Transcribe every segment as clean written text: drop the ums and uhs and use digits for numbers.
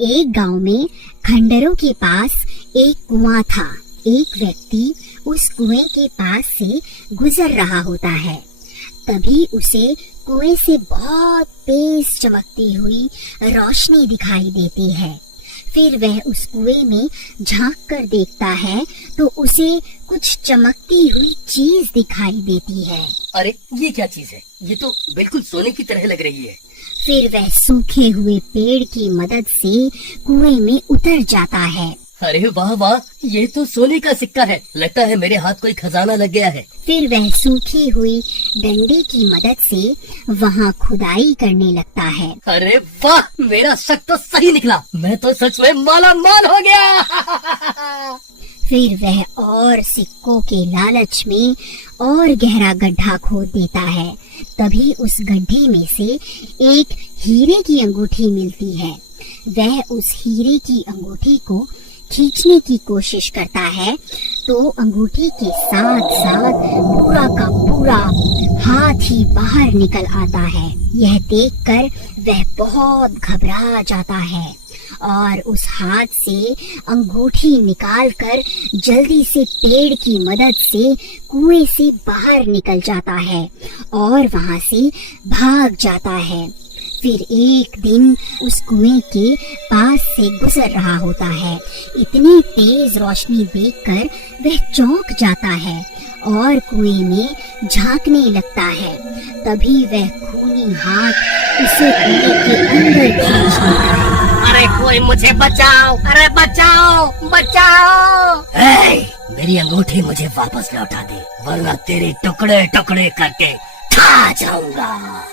एक गांव में खंडरों के पास एक कुआं था। एक व्यक्ति उस कुएं के पास से गुजर रहा होता है। तभी उसे कुएं से बहुत तेज चमकती हुई रोशनी दिखाई देती है। फिर वह उस कुएं में झांक कर देखता है तो उसे कुछ चमकती हुई चीज दिखाई देती है। अरे ये क्या चीज है? ये तो बिल्कुल सोने की तरह लग रही है। फिर वह सूखे हुए पेड़ की मदद से कुएं में उतर जाता है। अरे वाह वाह, ये तो सोने का सिक्का है। लगता है मेरे हाथ कोई खजाना लग गया है। फिर वह सूखी हुई डंडे की मदद से वहाँ खुदाई करने लगता है। अरे वाह, मेरा शक तो सही निकला। मैं तो सच में माला माल हो गया। फिर वह और सिक्कों के लालच में और गहरा गड्ढा खोद देता है। तभी उस गड्ढे में से एक हीरे की अंगूठी मिलती है। वह उस हीरे की अंगूठी को खींचने की कोशिश करता है तो अंगूठी के साथ साथ पूरा का पूरा हाथ ही बाहर निकल आता है। यह देखकर वह बहुत घबरा जाता है और उस हाथ से अंगूठी निकालकर जल्दी से पेड़ की मदद से कुएं से बाहर निकल जाता है और वहां से भाग जाता है। फिर एक दिन उस कुएं के पास से गुजर रहा होता है। इतनी तेज रोशनी देखकर वह चौंक जाता है और कुएं में झांकने लगता है। तभी वह खूनी हाथ उसे कुएं के अंदर खींच लेता है। अरे कोई मुझे बचाओ! अरे बचाओ बचाओ! मेरी अंगूठी मुझे वापस लौटा दे, वरना तेरे टुकड़े टुकड़े करके खा जाऊंगा।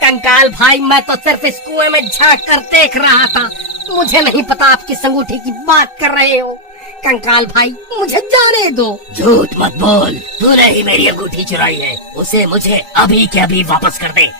कंकाल भाई, मैं तो सिर्फ इस कुएं में झांक कर देख रहा था। मुझे नहीं पता आप किस अंगूठी की बात कर रहे हो। कंकाल भाई, मुझे जाने दो। झूठ मत बोल, तूने ही मेरी अंगूठी चुराई है। उसे मुझे अभी के अभी वापस कर दे।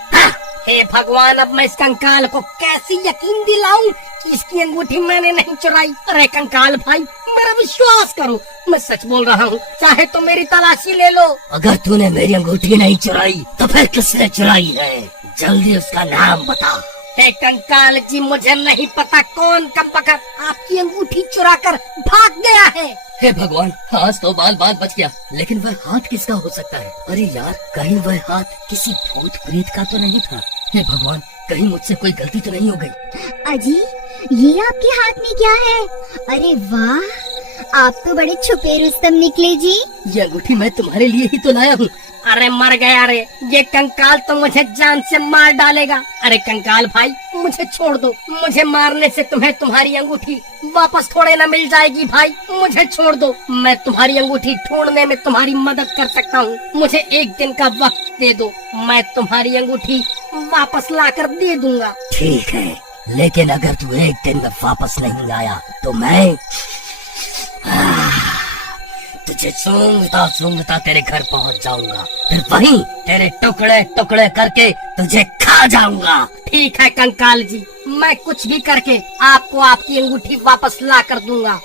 हे भगवान, अब मैं इस कंकाल को कैसे यकीन दिलाऊं कि इसकी अंगूठी मैंने नहीं चुराई। अरे कंकाल भाई, मेरा विश्वास करो, मैं सच बोल रहा हूँ। चाहे तो मेरी तलाशी ले लो। अगर तूने मेरी अंगूठी नहीं चुराई तो फिर किसने चुराई है? जल्दी उसका नाम बता। हे कंकाल जी, मुझे नहीं पता कौन कमबख्त आपकी अंगूठी चुरा कर भाग गया है। हे भगवान, आज तो बाल बाल बच गया। लेकिन वह हाथ किसका हो सकता है? अरे यार, कहीं वह हाथ किसी भूत प्रेत का तो नहीं था? हे भगवान, कहीं मुझसे कोई गलती तो नहीं हो गई? अजी, ये आपके हाथ में क्या है? अरे वाह, आप तो बड़े छुपे रुस्तम निकले जी। ये अंगूठी मैं तुम्हारे लिए ही तो लाया हूँ। अरे मर गया रे, ये कंकाल तो मुझे जान से मार डालेगा। अरे कंकाल भाई, मुझे छोड़ दो। मुझे मारने से तुम्हें तुम्हारी अंगूठी वापस थोड़े ना मिल जाएगी। भाई मुझे छोड़ दो, मैं तुम्हारी अंगूठी ढूंढने में तुम्हारी मदद कर सकता हूँ। मुझे एक दिन का वक्त दे दो, मैं तुम्हारी अंगूठी वापस लाकर दे दूंगा। ठीक है, लेकिन अगर तू एक दिन में वापस नहीं आया तो मैं तुझे सूंघता सूंघता तेरे घर पहुंच जाऊंगा। फिर वहीं तेरे टुकड़े टुकड़े करके तुझे खा जाऊंगा। ठीक है कंकाल जी, मैं कुछ भी करके आपको आपकी अंगूठी वापस ला कर दूंगा।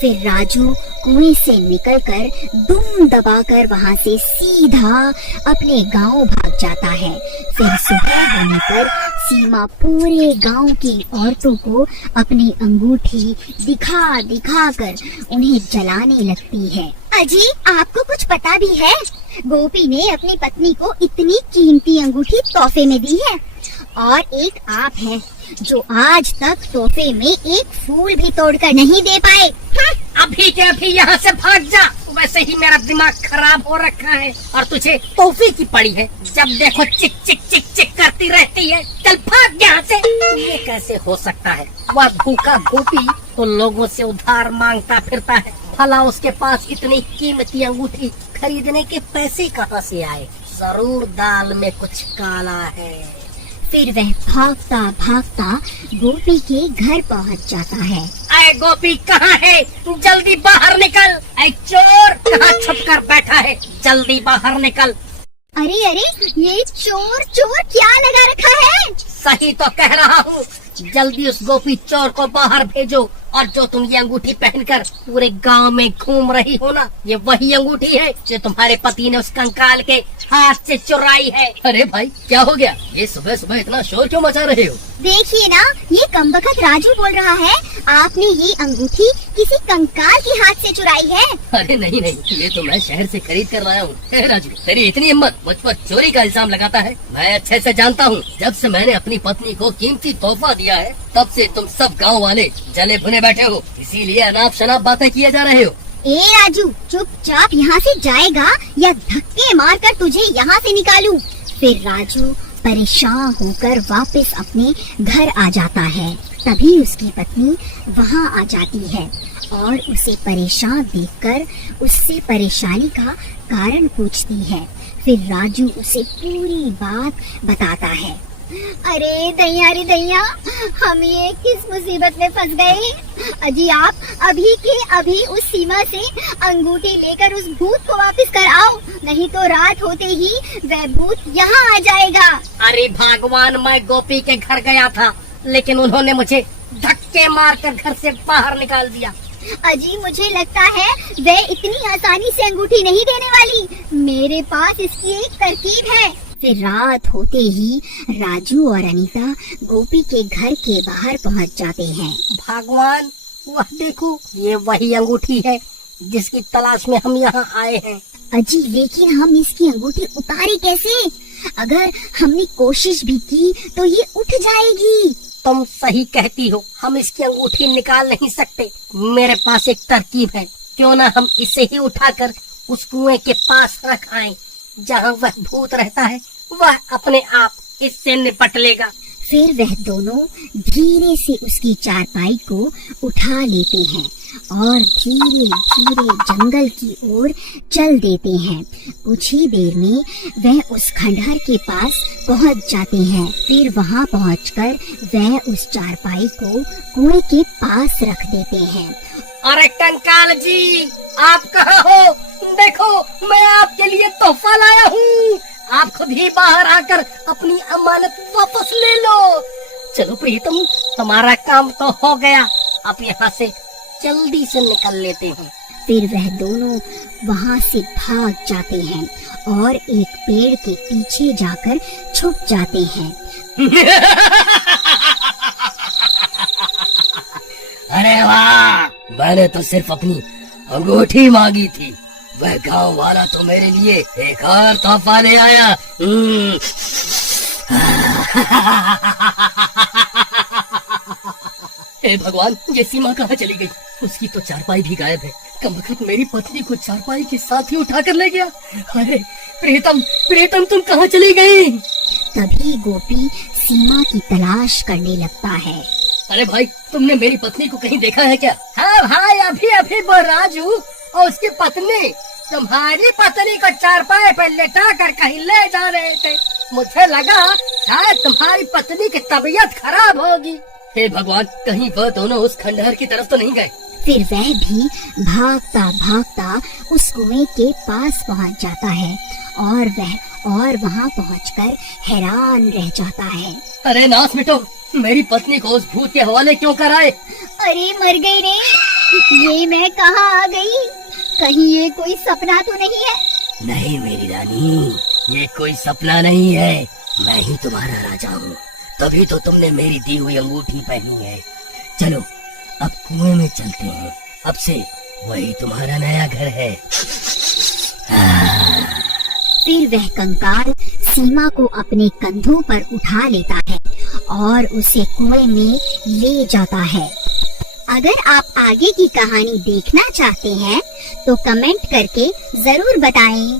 फिर राजू कुएं से निकलकर दुम दबाकर वहां से सीधा अपने गांव भाग जाता है। फिर सुबह होने पर सीमा पूरे गांव की औरतों को अपनी अंगूठी दिखा दिखा कर उन्हें जलाने लगती है। अजी, आपको कुछ पता भी है? गोपी ने अपनी पत्नी को इतनी कीमती अंगूठी तोहफे में दी है और एक आप हैं जो आज तक तोहफे में एक फूल भी तोड़कर नहीं दे पाए। अभी के अभी यहाँ से भाग जा। वैसे ही मेरा दिमाग खराब हो रखा है और तुझे तोहफे की पड़ी है। जब देखो चिक चिक चिक चिक करती रहती है। चल भाग यहाँ से। ये कैसे हो सकता है? वह भूखा गोपी तो लोगों से उधार मांगता फिरता है, भला उसके पास इतनी कीमती अंगूठी खरीदने के पैसे कहाँ से आए? जरूर दाल में कुछ काला है। फिर वह भागता भागता गोपी के घर पहुंच जाता है। अरे गोपी कहाँ है? जल्दी बाहर निकल। अरे चोर कहाँ छुप कर बैठा है? जल्दी बाहर निकल। अरे अरे, ये चोर चोर क्या लगा रखा है? सही तो कह रहा हूँ। जल्दी उस गोपी चोर को बाहर भेजो और जो तुम ये अंगूठी पहनकर पूरे गांव में घूम रही हो ना, ये वही अंगूठी है जो तुम्हारे पति ने उस कंकाल के हाथ से चुराई है। अरे भाई क्या हो गया, ये सुबह सुबह इतना शोर क्यों मचा रहे हो? देखिए ना, ये कमबख्त राजू बोल रहा है आपने ये अंगूठी किसी कंकाल के हाथ से चुराई है। अरे नहीं नहीं, ये तो मैं शहर से खरीद कर लाया हूँ। राजू, तेरी इतनी हिम्मत, मुझ पर चोरी का इल्जाम लगाता है। मैं अच्छे से जानता हूँ, जब से मैंने अपनी पत्नी को कीमती तोहफा दिया है तब से तुम सब गाँव वाले जले भुने बैठे हो, इसीलिए अनाप शनाप बातें किए जा रहे हो। ए राजू, चुपचाप यहाँ से जाएगा या धक्के मारकर तुझे यहाँ से निकालूं? फिर राजू परेशान होकर वापस अपने घर आ जाता है। तभी उसकी पत्नी वहाँ आ जाती है और उसे परेशान देखकर उससे परेशानी का कारण पूछती है। फिर राजू उसे पूरी बात बताता है। अरे दैया, हम ये किस मुसीबत में फंस गए। अजी आप अभी के अभी उस सीमा से अंगूठी लेकर उस भूत को वापस कर आओ, नहीं तो रात होते ही वह भूत यहाँ आ जाएगा। अरे भगवान, मैं गोपी के घर गया था लेकिन उन्होंने मुझे धक्के मारकर घर से बाहर निकाल दिया। अजी मुझे लगता है वह इतनी आसानी से अंगूठी नहीं देने वाली, मेरे पास इसकी एक तरकीब है। फिर रात होते ही राजू और अनीता गोपी के घर के बाहर पहुंच जाते हैं। भगवान, वह देखो, ये वही अंगूठी है जिसकी तलाश में हम यहाँ आए हैं। अजी लेकिन हम इसकी अंगूठी उतारे कैसे? अगर हमने कोशिश भी की तो ये उठ जाएगी। तुम सही कहती हो, हम इसकी अंगूठी निकाल नहीं सकते। मेरे पास एक तरकीब है, क्यों ना हम इसे ही उठाकर उस कुएं के पास रख आएं, जहाँ वह भूत रहता है, वह अपने आप इससे निपट लेगा। फिर वह दोनों धीरे से उसकी चारपाई को उठा लेते हैं और धीरे धीरे जंगल की ओर चल देते हैं। कुछ ही देर में वह उस खंडहर के पास पहुंच जाते हैं। फिर वहां पहुंचकर वह उस चारपाई को कुएं के पास रख देते हैं। अरे कंकाल जी, आप कहाँ हो? देखो, मैं आपके लिए तोहफा लाया हूँ। आप खुद ही बाहर आकर अपनी अमानत वापस ले लो। चलो प्रीतम, हमारा काम तो हो गया, अब यहाँ से जल्दी से निकल लेते हैं। फिर वह दोनों वहाँ से भाग जाते हैं और एक पेड़ के पीछे जाकर छुप जाते हैं। अरे वाह, मैंने तो सिर्फ अपनी अंगूठी मांगी थी, वह गांव वाला तो मेरे लिए एक और तोहफा ले आया। हे भगवान, ये सीमा कहाँ चली गई? उसकी तो चारपाई भी गायब है। कमबख्त मेरी पत्नी को चारपाई के साथ ही उठा कर ले गया। अरे प्रीतम तुम कहाँ चली गई? तभी गोपी सीमा की तलाश करने लगता है। अरे भाई, तुमने मेरी पत्नी को कहीं देखा है क्या? हाँ भाई, अभी वो राजू और उसकी पत्नी तुम्हारी पत्नी को चारपाई पर लेटा कर कहीं ले जा रहे थे। मुझे लगा शायद तुम्हारी पत्नी की तबीयत खराब होगी। हे भगवान, कहीं वह दोनों उस खंडहर की तरफ तो नहीं गए? फिर वह भी भागता भागता उस कुएं के पास पहुंच जाता है और वहां पहुंचकर हैरान रह जाता है। अरे नास मिटो, मेरी पत्नी को उस भूत के हवाले क्यों कराए? अरे मर गई रे, ये मैं कहाँ आ गई? कहीं ये कोई सपना तो नहीं है? नहीं मेरी रानी, ये कोई सपना नहीं है, मैं ही तुम्हारा राजा हूँ, तभी तो तुमने मेरी दी हुई अंगूठी पहनी है। चलो अब कुएं में चलते हैं, अब से वही तुम्हारा नया घर है। फिर वह कंकाल सीमा को अपने कंधों पर उठा लेता है और उसे कुएं में ले जाता है। अगर आप आगे की कहानी देखना चाहते हैं तो कमेंट करके जरूर बताएं।